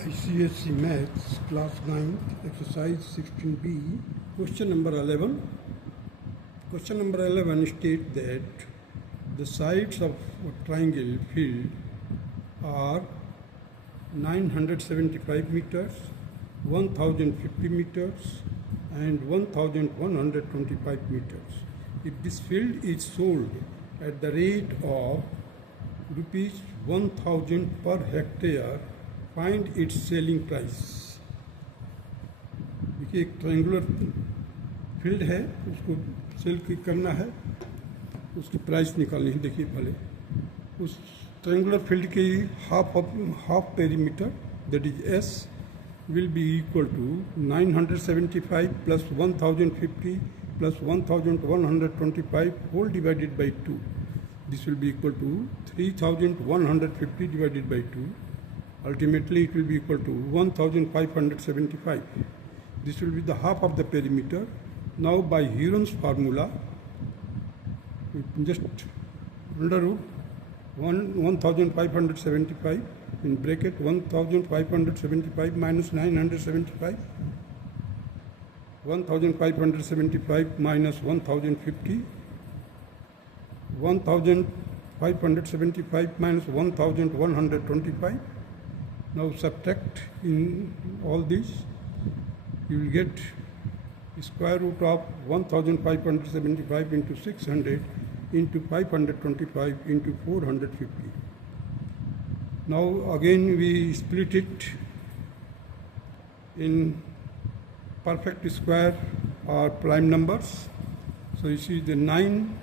ICSE Maths, Class 9, Exercise 16B, Question number 11. Question number 11 states that the sides of a triangle filled are 975 meters, 1050 meters, and 1125 meters. If this field is sold at the rate of rupees 1000 per hectare, find its selling price. देखिए एक triangular field है, उसको cell करना है, उसकी price निकालनी है। देखिए पहले उस ट्रायंगुलर फील्ड की half perimeter that is S will be equal to 975 plus 1050 plus 1125 whole divided by 2। This will be equal to 3150 divided by 2. Ultimately, it will be equal to 1575. This will be the half of the perimeter. Now, by Heron's formula, just under root 1575 in bracket 1575 minus 975, 1575 minus 1050, 1575 minus 1125. Now subtract in all these, you will get square root of 1575 into 600 into 525 into 450. Now again we split it in perfect square or prime numbers. So you see the 9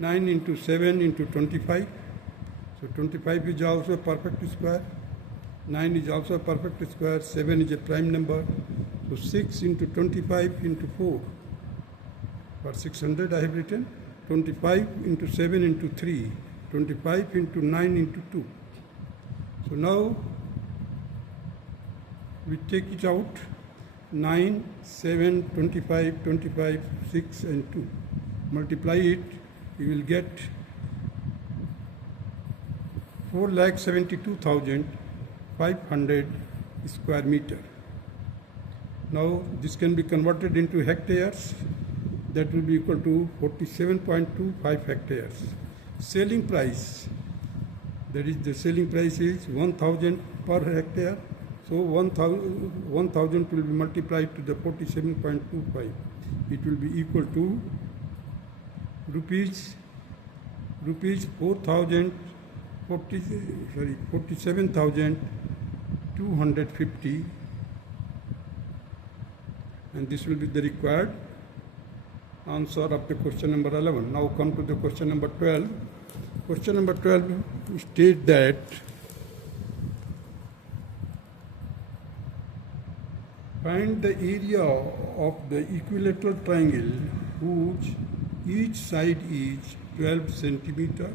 into 7 into 25. So 25 is also a perfect square. 9 is also a perfect square, 7 is a prime number. So 6 into 25 into 4. For 600 I have written 25 into 7 into 3, 25 into 9 into 2. So now we take it out, 9, 7, 25, 25, 6 and 2. Multiply it, you will get 4,72,500 square meter. Now this can be converted into hectares. That will be equal to 47.25 hectares. Selling price, that is the selling price is 1000 per hectare. So 1000 will be multiplied to the 47.25. It will be equal to rupees 47,250, and this will be the required answer of the question number 11. Now come to the question number 12. Question number 12 states that find the area of the equilateral triangle whose each side is 12 centimeter.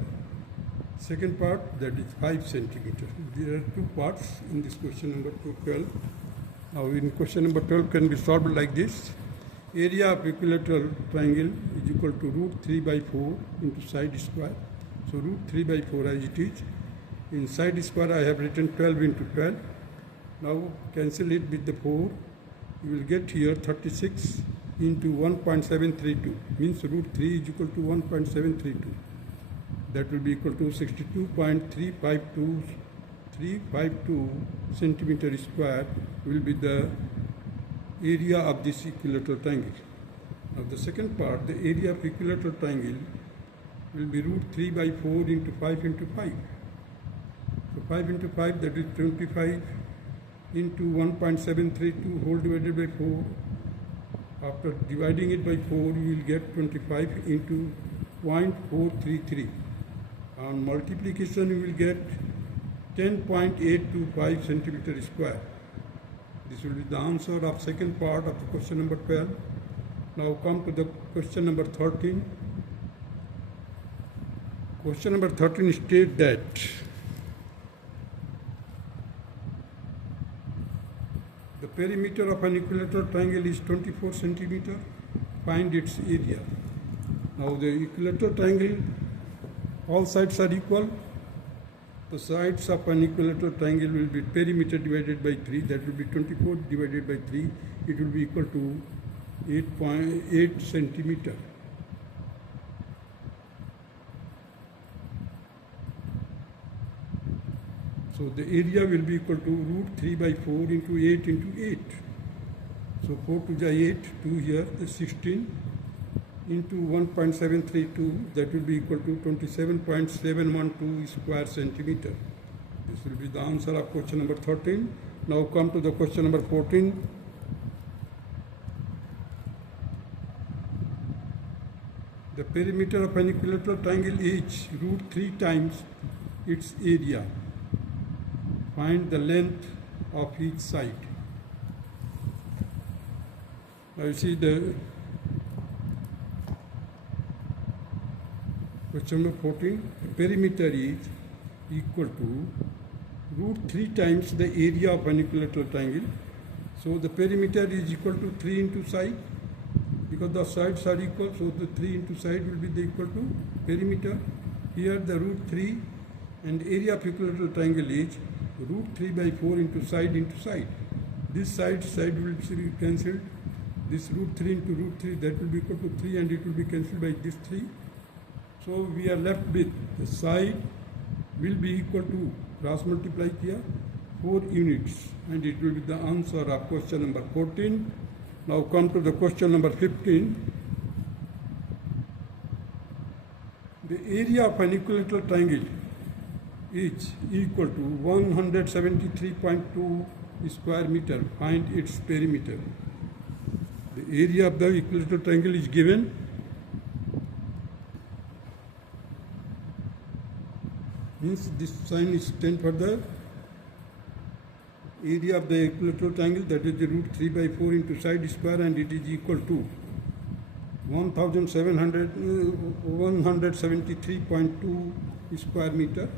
Second part, that is 5 centimeter. There are two parts in this question number 12. Now in question number 12 can be solved like this. Area of equilateral triangle is equal to root 3 by 4 into side square. So root 3 by 4 as it is. In side square I have written 12 into 12. Now cancel it with the 4. You will get here 36 into 1.732, means root 3 is equal to 1.732. That will be equal to 62.352 centimeter square will be the area of this equilateral triangle. Now the second part, the area of equilateral triangle will be root 3 by 4 into 5 into 5. So 5 into 5, that is 25 into 1.732 whole divided by 4. After dividing it by 4, you will get 25 into 0.433. On multiplication, you will get 10.825 centimeter square. This will be the answer of second part of the question number 12. Now come to the question number 13. Question number 13 states that the perimeter of an equilateral triangle is 24 centimeter. Find its area. Now the equilateral triangle, all sides are equal. The sides of an equilateral triangle will be perimeter divided by 3, that will be 24 divided by 3, it will be equal to 8.8 centimeter. So the area will be equal to root 3 by 4 into 8 into 8. So 4 to the 8, 2 here, the 16 into 1.732, that will be equal to 27.712 square centimeter. This will be the answer of question number 13. Now come to the question number 14. The perimeter of an equilateral triangle is root 3 times its area. Find the length of each side. Now you see the question number 14. The perimeter is equal to root 3 times the area of an equilateral triangle. So the perimeter is equal to 3 into side, because the sides are equal, so the 3 into side will be the equal to perimeter. Here the root 3 and area of equilateral triangle is root 3 by 4 into side into side. This side will be cancelled. This root 3 into root 3, that will be equal to 3, and it will be cancelled by this 3. So we are left with the side will be equal to, cross multiply here, 4 units, and it will be the answer of question number 14. Now come to the question number 15. The area of an equilateral triangle is equal to 173.2 square meter. Find its perimeter. The area of the equilateral triangle is given. Means this sign is stand for the area of the equilateral triangle, that is the root 3 by 4 into side square, and it is equal to 173.2 square meter.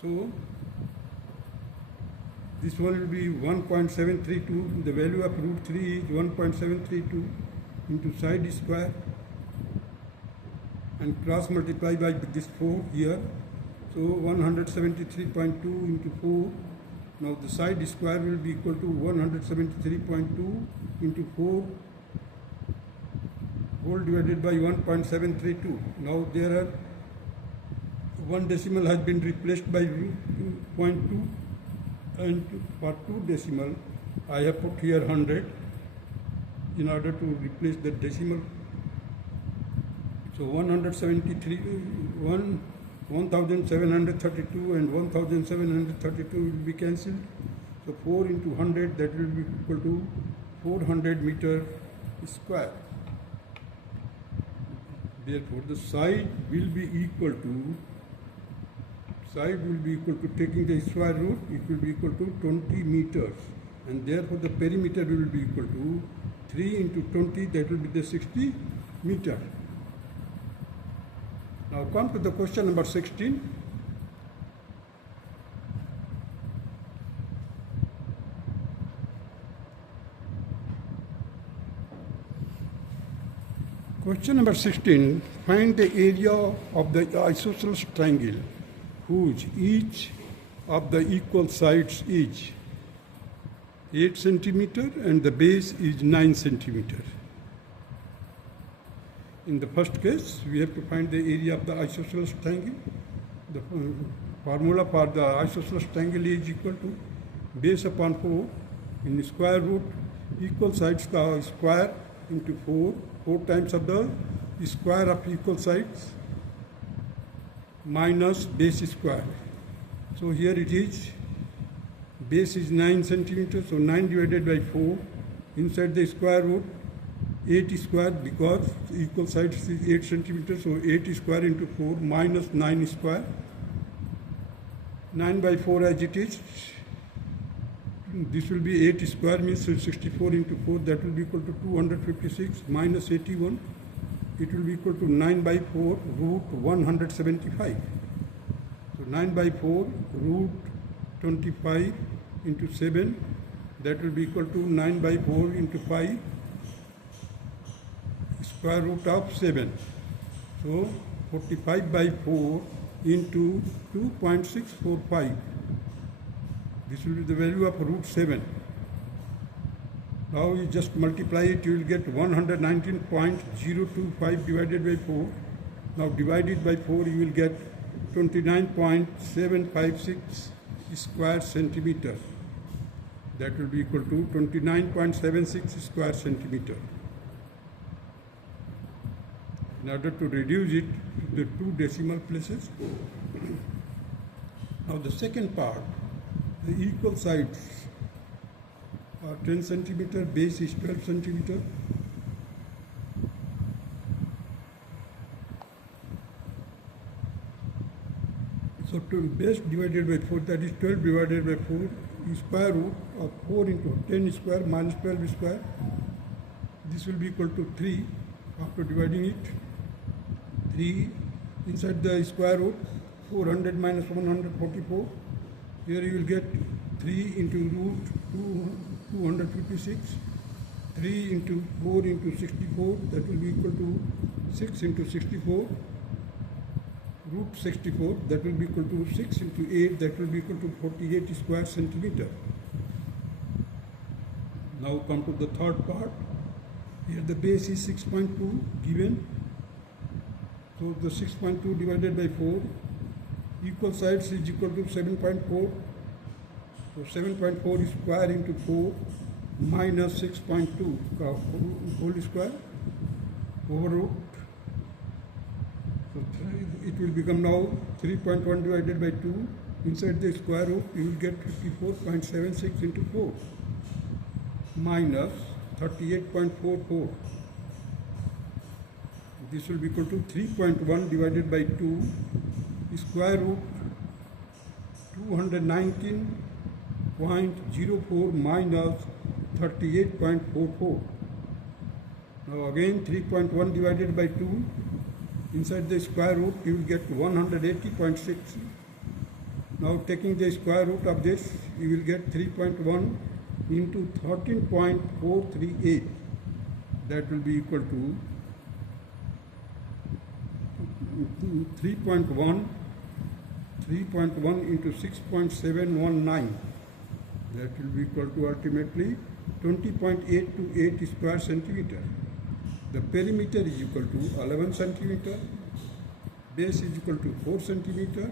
So this one will be 1.732. The value of root 3 is 1.732 into side square, and cross multiply by this 4 here. So 173.2 into 4. Now the side square will be equal to 173.2 into 4 whole divided by 1.732. Now there are one decimal has been replaced by 0.2, and for 2 decimal I have put here 100 in order to replace the decimal. So 1732 and 1732 will be cancelled. So 4 into 100, that will be equal to 400 meter square. Therefore the side will be equal to taking the square root, it will be equal to 20 meters, and therefore the perimeter will be equal to 3 into 20, that will be the 60 meter. Now come to the question number 16. Question number 16. Find the area of the isosceles triangle whose each of the equal sides is 8 centimeter and the base is 9 centimeter. In the first case, we have to find the area of the isosceles triangle. The formula for the isosceles triangle is equal to base upon 4 in square root equal sides का square into 4 times of the square of equal sides minus base square. So here it is, base is 9 centimeters, so 9 divided by 4, inside the square root 8 square, because equal sides is 8 centimeters, so 8 square into 4 minus 9 square, 9 by 4 as it is. This will be 8 square, means 64 into 4, that will be equal to 256 minus 81. It will be equal to 9 by 4 root 175. So 9 by 4 root 25 into 7, that will be equal to 9 by 4 into 5 square root of 7. So 45 by 4 into 2.645. This will be the value of root 7. Now you just multiply it, you will get 119.025 divided by 4. Now divided by 4, you will get 29.756 square centimeter. That will be equal to 29.76 square centimeter. In order to reduce it to the 2 decimal places. Now the second part, the equal sides are 10 centimeter, base is 12 centimeter. So base divided by 4, that is 12 divided by 4, is square root of 4 into 10 square minus 12 square. This will be equal to 3 after dividing it. 3 inside the square root, 400 minus 144. Here you will get 3 into root 256. 3 into 4 into 64, that will be equal to 6 into 64. Root 64, that will be equal to 6 into 8, that will be equal to 48 square centimeter. Now come to the third part. Here the base is 6.2 given. So the 6.2 divided by 4, equal sides is equal to 7.4. So 7.4 square into 4 minus 6.2 whole square over root. So it will become now 3.1 divided by 2. Inside the square root, you will get 54.76 into 4 minus 38.44. This will be equal to 3.1 divided by 2 square root 219.04 minus 38.44. Now again 3.1 divided by 2. Inside the square root, you will get 180.6. Now taking the square root of this, you will get 3.1 into 13.438. That will be equal to 3.1 into 6.719. That will be equal to ultimately 20.828 square centimeter. The perimeter is equal to 11 centimeter, base is equal to 4 centimeter.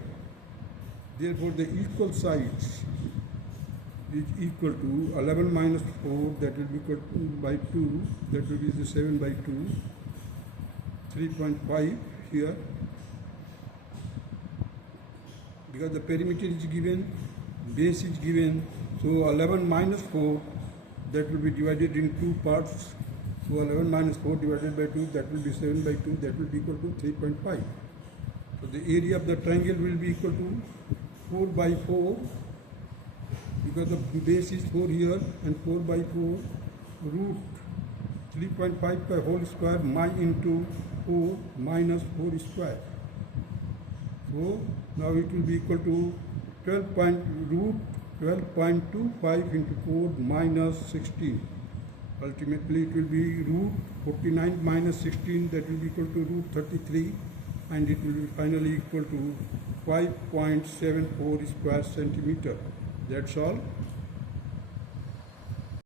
Therefore, the equal sides is equal to 11 minus 4, that will be equal to by 2, that will be the 7 by 2, 3.5 here. Because the perimeter is given, base is given, so 11 minus 4, that will be divided in 2 parts. So 11 minus 4 divided by 2, that will be 7 by 2, that will be equal to 3.5. So the area of the triangle will be equal to 4 by 4, because the base is 4 here, and 4 by 4 root 3.5 by whole square into 4 minus 4 square. So now it will be equal to 12.25 into 4 minus 16. Ultimately it will be root 49 minus 16, that will be equal to root 33, and it will be finally equal to 5.74 square centimeter. That's all.